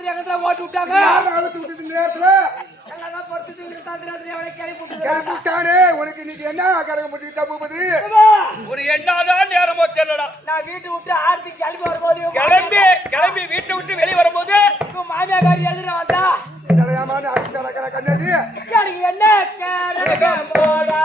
ராத்திரி எங்கத்துல ஓட்டு விட்டாங்க நேரத்துல உனக்கு இன்னைக்கு என்ன கரகம் போட்டு தப்பு ஒரு என்னதான் நேரமோ தெரியலடா. நான் வீட்டு விட்டு ஆர்த்தி கிளம்பி வரும்போது கிளம்பி வீட்டை விட்டு வெளியே வரும்போது மாமியாரி எதிர வந்தா கண்ணாடி என்ன போடா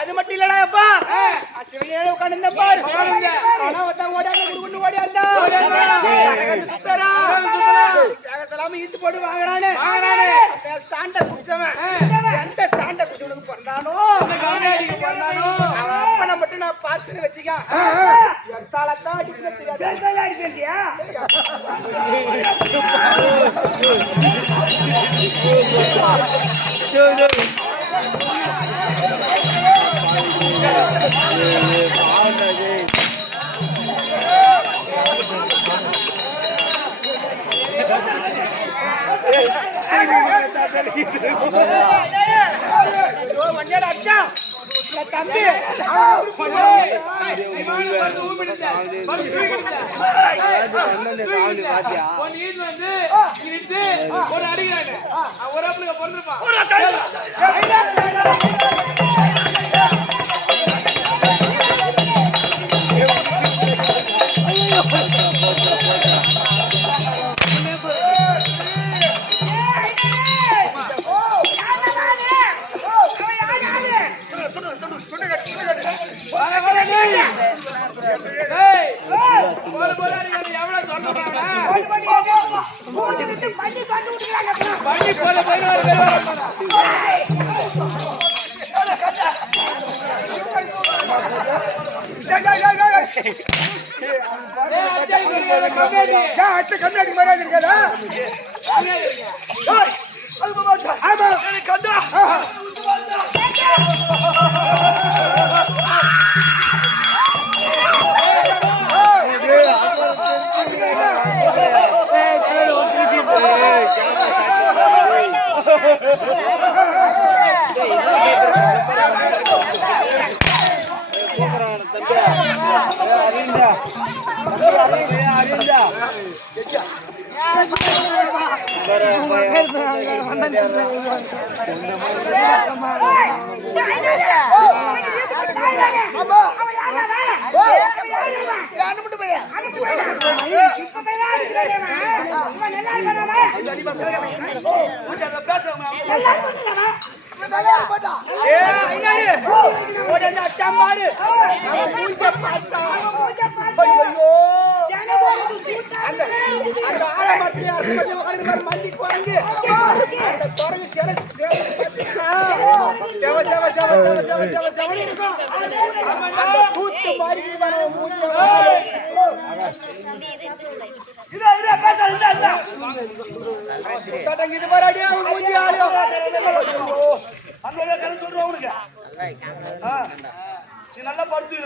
அது மட்டும் இல்லடாப்பா உட்காந்து பாரு ஈத்து போட்டு வாங்குறானே சாண்டை குடிச்சவன் எந்த சாண்டை குடிச்சவனுக்கு பிறந்தானோ அப்பனை மட்டும் நான் பார்த்துன்னு வச்சுக்க எத்தாலத்தான் தெரியாது தம்பி கண்ணாடி மரியாதை இருக்காதா நல்லா படுத்து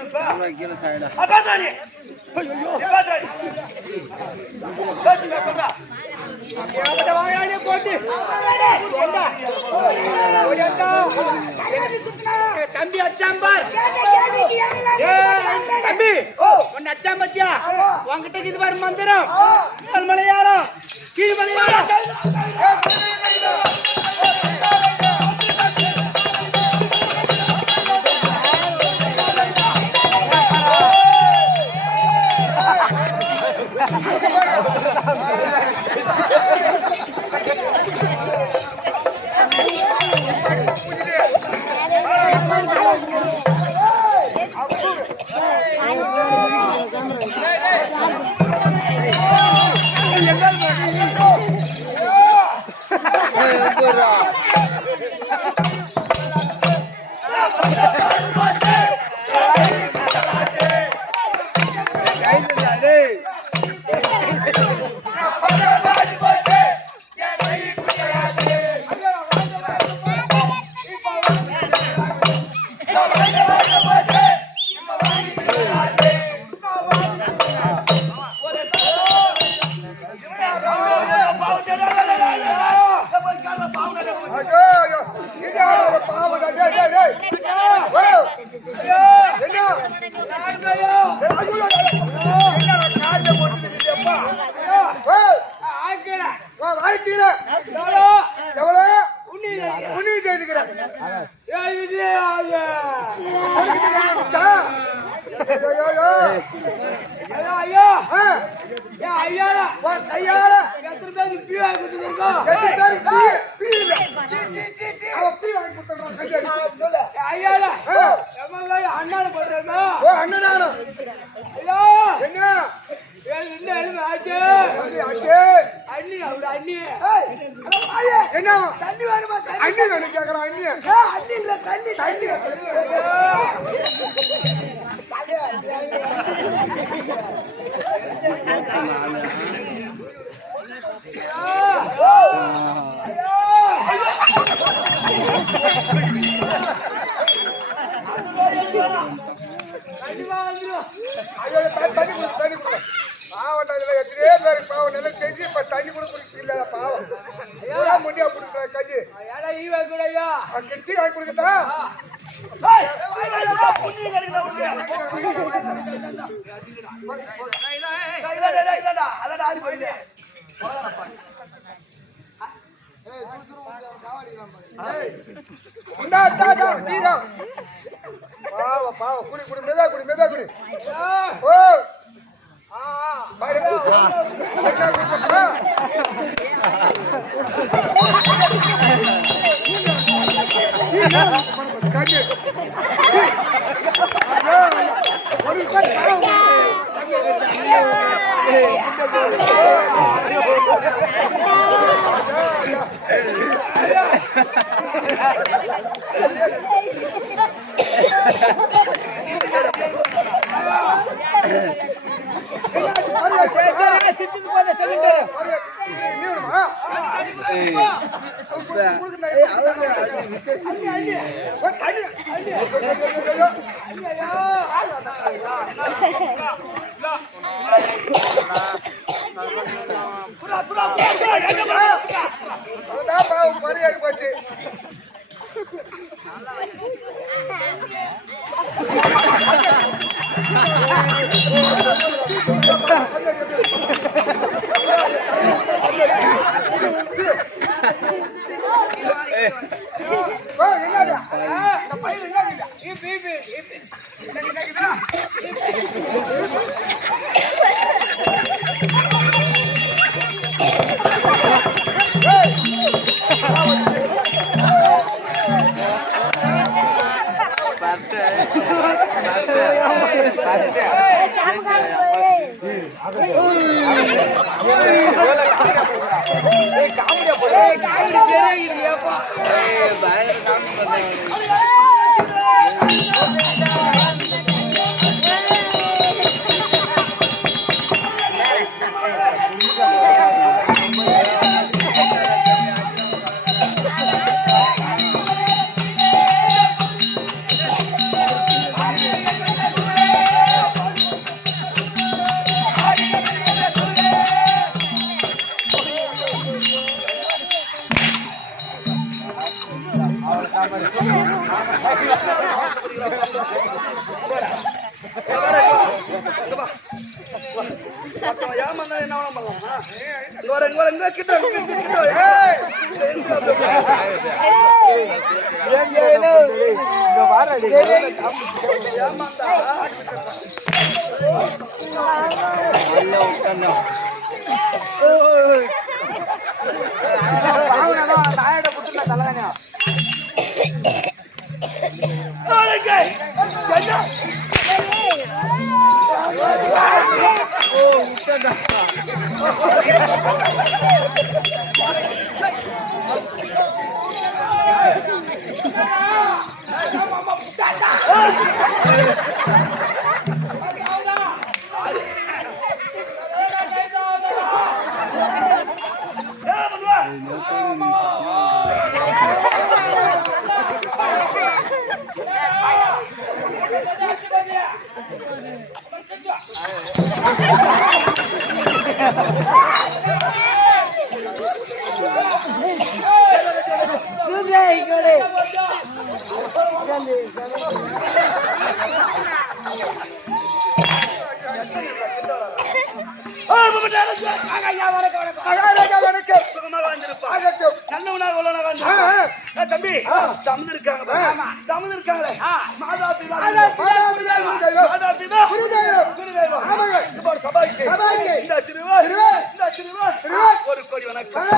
தம்பி அச்சாம்பார் தம்பி உன் அச்சாம் பத்தியா உங்ககிட்ட இது பாரு மந்திரம் மலையாளம் கீழ் மலையாளம் புண்ணியம் கிடைக்கல உனக்கு. அதான் ஆடி போயிட்டேன். குடி குடி மெதா குடி மெதா குடி. ஓ போச்சு. தம்பி தமிழ்காங்களே ஒரு கோடி வணக்கம்.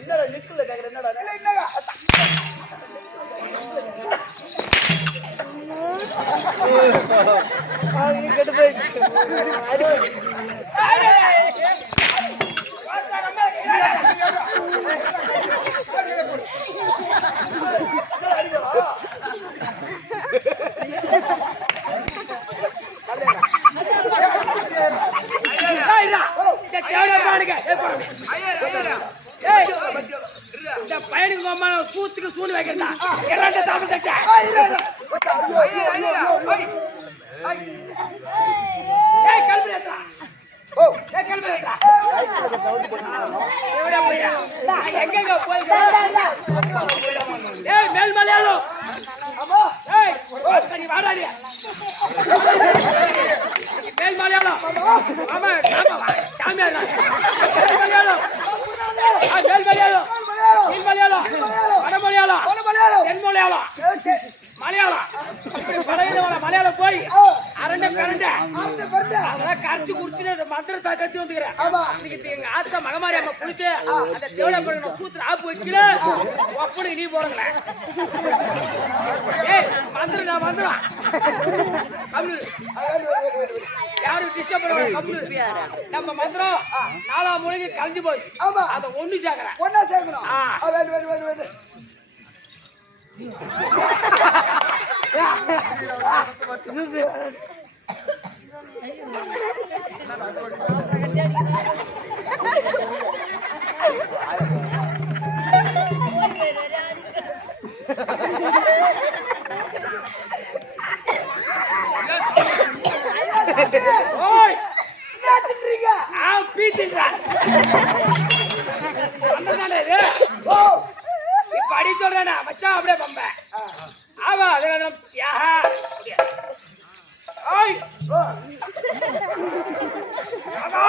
என்னடா நிக்கல கேக்குற என்னடா கெட்டு போயிடுச்சு. பையனுக்கு சூத்துக்கு சூடு வைக்கிறா கல்வி எவடா போயா எங்க போய் ஏய் மேல் மலையாளம் ஏய் நீ வாடாடி மேல் மலையாளம் ஆமா ஆமா சாமியார் மேல் மலையாளம் மேல் மலையாளம் கீழ் மலையாளம் வட மலையாளம் தென் மலையாளம் மலையாளம் மலையாளம் போய் அரண்ட கரண்ட அதெல்லாம் கரைச்சு குடிச்சு மந்திரசா கத்தி வந்துக்கிறேன் இன்னைக்கு எங்க ஆத்தா மகமாரி அம்மா குளித்து அந்த தேவட சூத்திர ஆப்பு வைக்கிறேன் அப்படி நீ போறங்கள ஏய் மந்திரம் நான் மந்திரம் கம்ப்ளீட் யாரும் டிஸ்டர்ப் பண்ண கம்ப்ளீட் நம்ம மந்திரம் 4 மூலைக்கு கலந்து போச்சு அதை ஒண்ணு சேர்க்கிறேன் ஒண்ணா சேர்க்கணும் ஓய் என்ன தின்றீங்க பீத்தின்றா வந்ததானே இது ஓ இப்ப அடி சொல்றேனா மச்சான் அப்படியே பம்ப ஆமா அதெல்லாம் யாஹா ஓய் ஆமா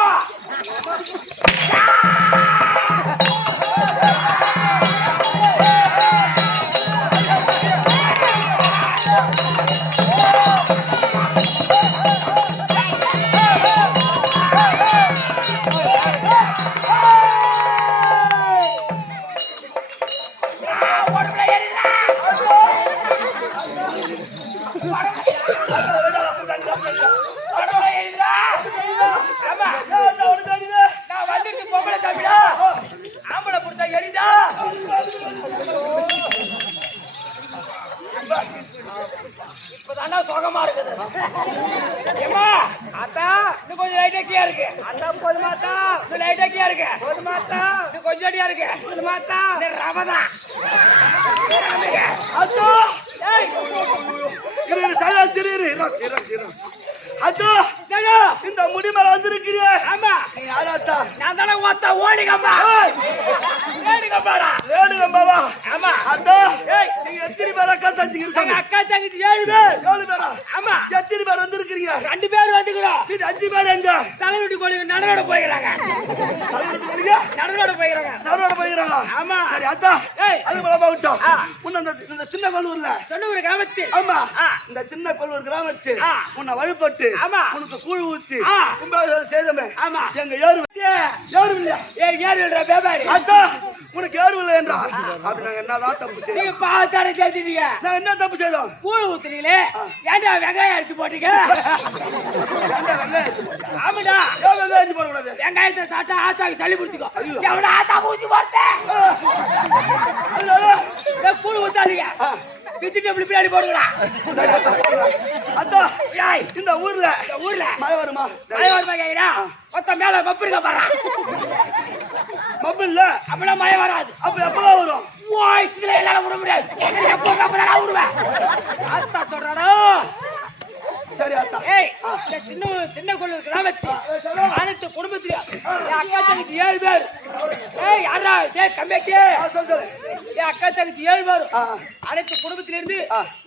இப்பதாண்டா சுகமா இருக்குது ஏமா அத்தா இது கொஞ்சம் லைட்டா இருக்கு அத்தா போதுமாத்தா இது லைட்டா இருக்கு போதுமாத்தா இது கொஞ்சம் அடியா இருக்கு போதுமாத்தா இது ரவதா அத்தா ஏய் இரு தயா சிரிரு அத்தா இந்த முடி மேல வந்திருக்கிறியே ஆமா நீ யாராத்தா நான் தான ஓத்தா ஓடிகம்பா ஓடிகம்பாடா ஓடிகம்பாவா ஆமா அத்தா ஏய் நீங்க எத்தனை பேர் அக்கா தங்கச்சிங்க அக்கா தங்கச்சி 7 பேர் 7 பேரா ஆமா எத்தனை பேர் வந்திருக்கீங்க 2 பேர் வந்துக்குறோம் இது 5 பேர் எங்க தலைவிட்டு கோழிங்க நடனோட போயிறாங்க தலைவிட்டு கோழிங்க நடனோட போயிறாங்க ஆமா சரி அத்தா ஏய் அது போல போட்டோம் முன்ன இந்த சின்ன கொல்லூர்ல சொன்னூர் கிராமத்தில் ஆமா இந்த சின்ன கொல்லூர் கிராமத்தில் உன்னை வழிபட்டு ஆமா உனக்கு கூழ் ஊத்தி கும்பாபிஷேகம் செய்தமே ஆமா எங்க ஏறு இல்லையா ஏறுடா பேபாரி அத்தா உனக்கு ஏறு இல்லை என்றா அப்படி நாங்க என்னதான் தப்பு செய்யணும் நீங்க பாத்தானே செஞ்சிட்டீங்க நான் என்ன தப்பு செய்தோம் கூழ் ஊத்துனீங்களே ஏன்டா வெங்காயம் அரைச்சு போட்டீங்க ஆமாடா வெங்காயம் அரைச்சு போடக்கூடாது வெங்காயத்தை சாப்பிட்டா ஆத்தாக்கு சளி பிடிச்சிக்கோ எவ்வளவு ஆத்தா பூச்சி போட்டேன் கூழ் ஊத்தாதீங்க வெஜிடபிள் பிரியாணி போடுங்கடா அத்தா இந்த ஊர்ல மழை வருமா கேக்குறா மொத்த மேல மப்பு இருக்க பாரு மப்பு இல்ல அப்பெல்லாம் மழை வராது அப்ப எப்பதான் வரும் வாய்ஸ்ல என்னால விட முடியாது எப்போ அப்பதான் விடுவேன் அத்தா சொல்றாடா சரி அத்தா ஏய் இந்த சின்ன கொள்ளூர் கிராமத்துல அனைத்து குடும்பத்திலும் என் அக்கா தங்கச்சி 7 பேர் ஏய் யாரா டேய் கம்மியாக்கே என் அக்கா தங்கச்சி 7 பேர் அனைத்து குடும்பத்தில இருந்து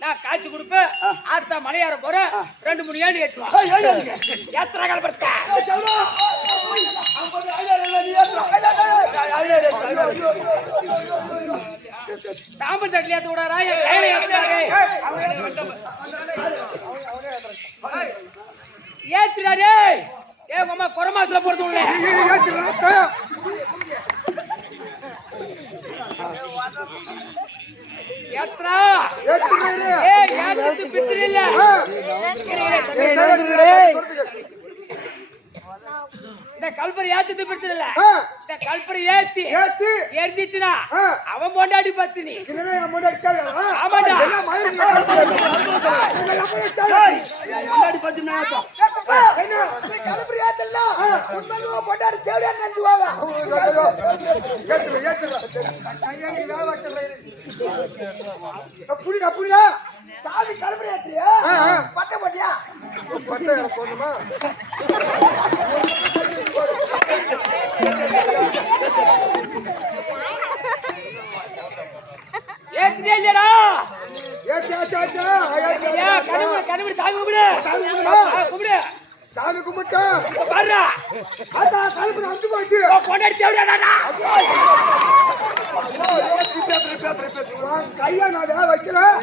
நான் காய்ச்சி கொடுப்பேன் ஆத்தா மலையார போறேன் 2-3 ஏணி ஏற்றுவா யாத்திரா கலப்பறத்த தாம்ப சட்லியாத்து விடாரா என் கையில ஏத்துறாரு ஏத்துறாரு ஏ மாமா கொரமாசுல போறது உள்ள ஏத்ரா ஏய் யாருக்கு பிச்சிர இல்ல இந்த கல்பரை ஏத்தி பிடிச்சல இந்த கல்பரை ஏத்தி ஏத்திச்சுனா அவன் பொண்டாடி பத்து நீ ஆமாடா பொண்டாடி பத்து நாத்தா கல்பரை ஏத்தல உண்மையிலே பொண்டாடி தேவடியா நினைச்சுவாங்க புரியுதா புரியுதா சாமி கல்பரை ஏத்தியா பட்டை பட்டியா பட்டை போடணுமா கண்ணு சாமி கும்பிடு கும்பிடு சாமி கும்பிட்டா பாருடா ஆத்தா கழுப்பு அந்து போச்சு கொண்டாடி தேவையாடா கையா நான் வேலை வைக்கிறேன்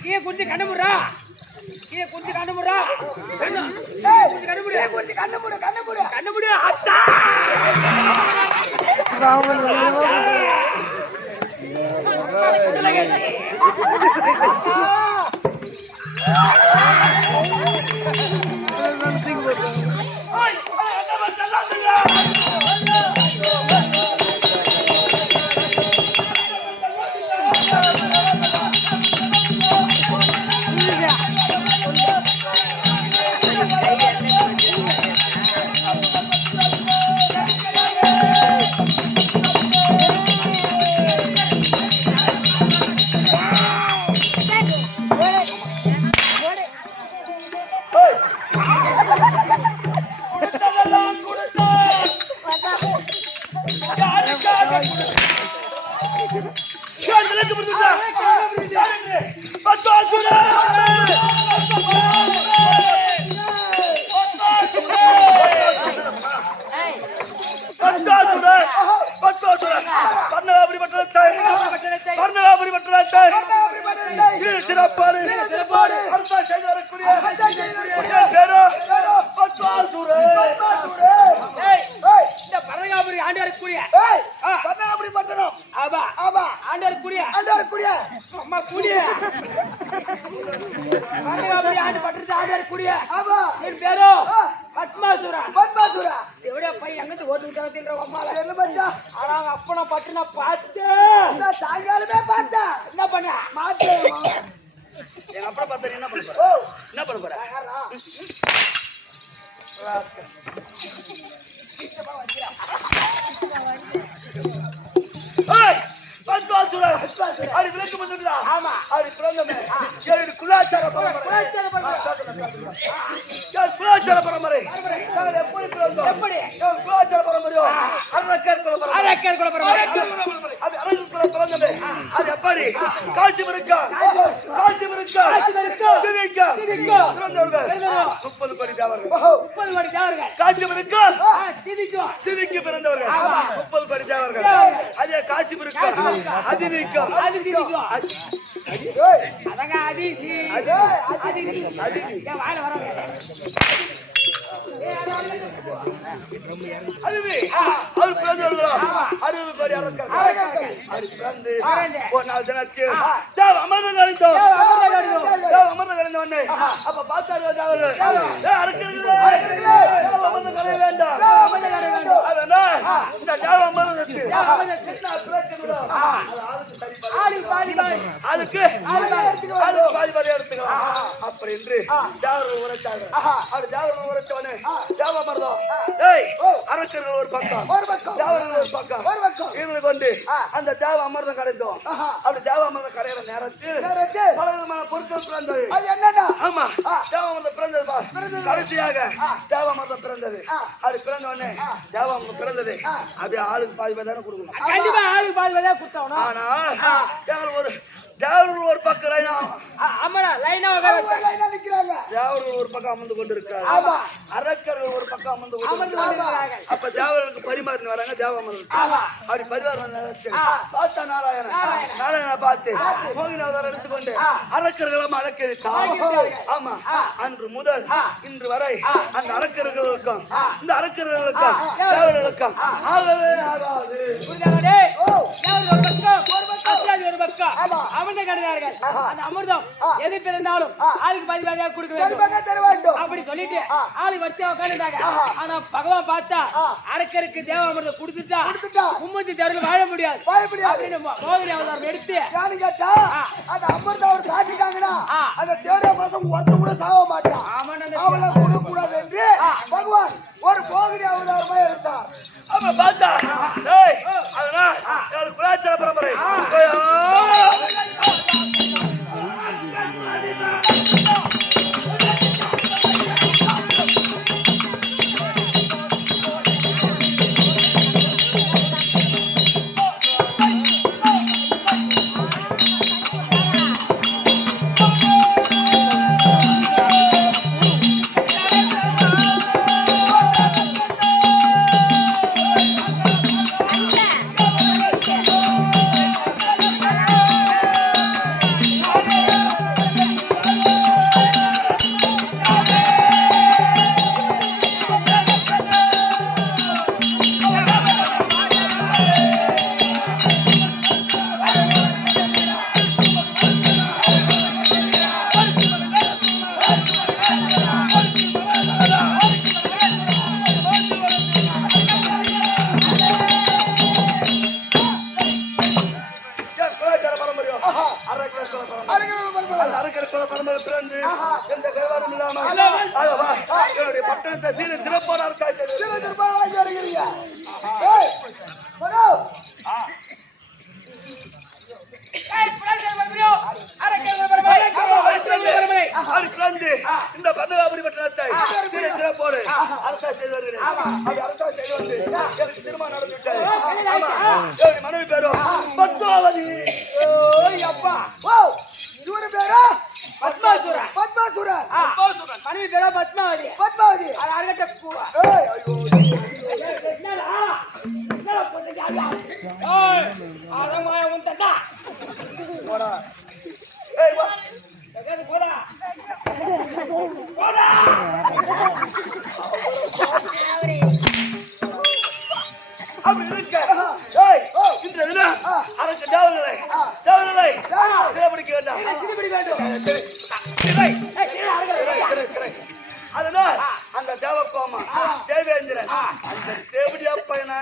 கீழே குடிச்சு கண்ணு முடுறா கீழே குடிச்சு கண்ணு முடுறா கண்ணு முடு அத்தா அப்பனா பட்டு நான் பார்த்தேன் சாயங்காலமே பார்த்தேன் என்ன பண்ண மாட்டேன் எங்க அப்பா பார்த்தா என்ன பண்ண என்ன பண்ண போற அது விளக்கு வந்துடா ஆமா அது பிறந்தமே ஏழு குலாச்சார பரம்பரை எப்படி பிறந்தோம் எப்படி குலாச்சார பரம்பரையோ அரக்கர் பரம்பரை அது அரக்கர் பிறந்தமே அது எப்படி காசி இருக்கா பிறந்தவர்கள் 30 கோடி தேவர்கள் காசி இருக்கா திதிக்கு பிறந்தவர்கள் 30 கோடி தேவர்கள் அதே காசி இருக்கா அதிவிக்கும் அதங்க அதிசி என் வாயில வர அதுவே அவர் பிறந்தவர்களோ 60 கோடி அரக்கர்கள் அது பிறந்து ஒரு நாள் தினத்தில் தேவ அமர்ந்து கழிந்தோம் அப்ப பார்த்தார்கள் அரக்கர்களே அமர்ந்து கலைய வேண்டாம் அதனால் இந்த தேவ அமர்ந்தத்தில் அதுக்கு பாதி எடுத்துக்கலாம் அப்படி என்று தேவர்கள் உரைத்தார்கள் அப்படி தேவர்கள் உரைத்தவனே தேவ அமர்ந்தோம் அரக்கர்கள் ஒரு பக்கம் தேவர்கள் ஒரு பக்கம் இவங்களை கொண்டு அந்த தேவ அமர்ந்தம் கிடைத்தோம் அப்படி தேவ அமர்ந்தம் கரையிற நேரத்தில் பல விதமான பொருட்கள் பிறந்தது ஆமா தேவ அமர்ந்தம் பிறந்தது கடைசியாக தேவ அமர்ந்தம் பிறந்தது அப்படி பிறந்த உடனே தேவ அமர்ந்தம் பிறந்தது அப்படியே ஆளுக்கு பாதி தானே கொடுக்கணும் கண்டிப்பா ஆளுக்கு பாதி தான் கொடுத்தோம் ஆனா தேவர்கள் ஒரு பக்கம் தேவர்கள் ஒரு பக்கம் அமர்ந்து கொண்டிருக்கிறார் அரக்கர்கள் ஒரு பக்கம் அமர்ந்து கொண்டிருக்கிறார்கள் அப்ப தேவர்களுக்கு பரிமாறி வராங்க தேவ அமர்ந்து அப்படி பரிமாற பார்த்தா நாராயண பார்த்து மோகினாவதாரம் எடுத்துக்கொண்டு அரக்கர்களும் அலக்கரித்தார் ஆமா அன்று முதல் இன்று வரை அந்த அரக்கர்களுக்கும் இந்த அரக்கர்களுக்கும் தேவர்களுக்கும் ஆகவே ஆகாது ஒரு பக்கம் அமர்ந்த கடையார்கள் அந்த அமிர்தம் எது பிறந்தாலும் ஆளுக்கு பாதி பாதியாக கொடுக்க வேண்டும் அப்படி சொல்லிட்டு ஆளுக்கு வரிசையா உட்காந்துட்டாங்க ஆனா பகவான் பார்த்தா அரக்கருக்கு தேவ அமிர்தம் கொடுத்துட்டா மும்மூர்த்தி தேவர்கள் வாழ முடியாது அப்படின்னு மோகினி அவதாரம் எடுத்து அந்த அமிர்தம் சாட்டிட்டாங்கன்னா அந்த தேவ பசங்க ஒருத்தர் கூட சாக மாட்டான் அவளை கொடுக்கூடாது என்று பகவான் ஒரு மோகினி அவதாரமா எடுத்தார் ஆமா பார்த்தா அதனால் குலாச்சார பரம்பரை என்னுடைய பட்டணத்தை சீர சிறப்பான திருப்பாடாக்கி வருகிறீங்க. ஏய், மனோ, இந்த பந்தகாபுரி பட்டணத்தை சீர சிறப்போடு அரசா செய்து வருகிறேன். அப்படி அரசா செய்து வந்து எனக்கு திருமணம் நடந்து விட்டது. என்னுடைய மனைவி பேரும் பத்மாவதி. ஓய் அப்பா ஓ, இவரு பேரா பத்மாசுரன். பத்மாசுரன். மனைவி பேரா பத்மாவதி. பத்மாவதி. அது அரகட்ட பூவா. ஏய், ஐயோ, என்னடா என்னடா போட்டு ஜாலியா ஓய் அரமாய உண்டடா போடா. ஏய் வா. எங்க போடா போடா அப்படி இருக்க ஏய் இன்று தினம் அரசு தேவர்களை சிறைபிடிக்க வேண்டாம். சிறுபிடி வேண்டும் சிறை. ஏய் சிறு அரகட்ட சிறை. அதனால் அந்த தேவக்கோமா தேவேந்திரன் அந்த தேவடி அப்பையன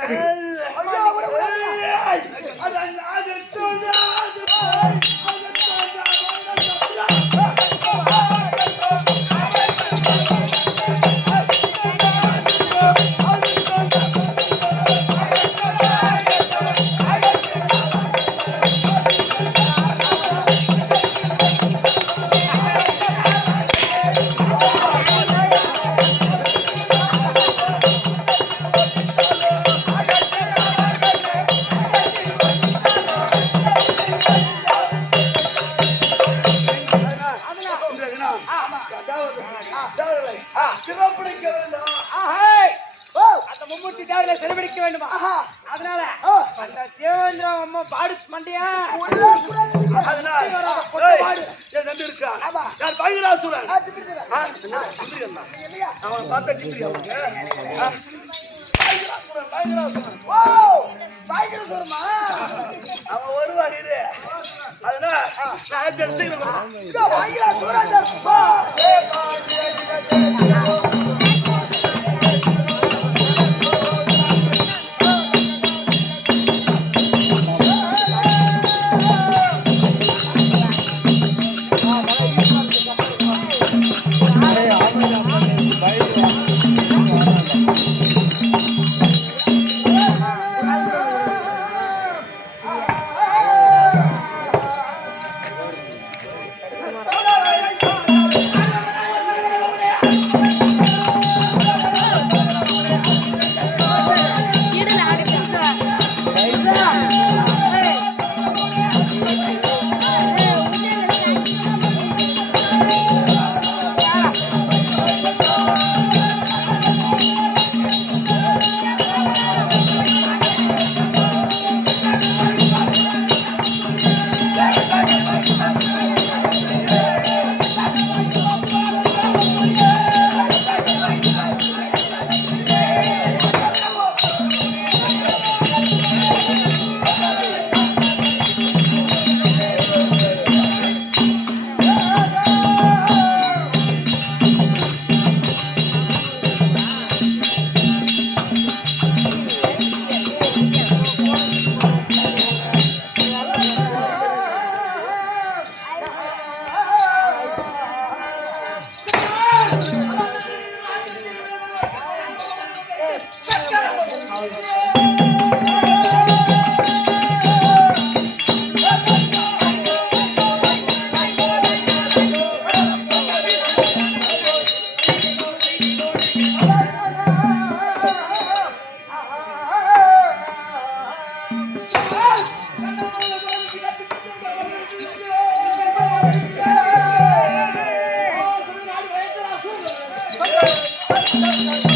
சிறைப்பிடிக்க வேண்டாம். அந்த மும்மூர்த்தி தேவரை சிறுபிடிக்க வேண்டுமா அதனால அந்த தேவேந்திர அம்மா பாடு மண்டியா அதனால் என் நம்பி இருக்கா யார் பயங்கராசுரன் அவனை பார்த்தா டிப்ரி அவன் வருவான் இரு அதனால் நான் தெரிஞ்சுக்கிறேன். Thank you.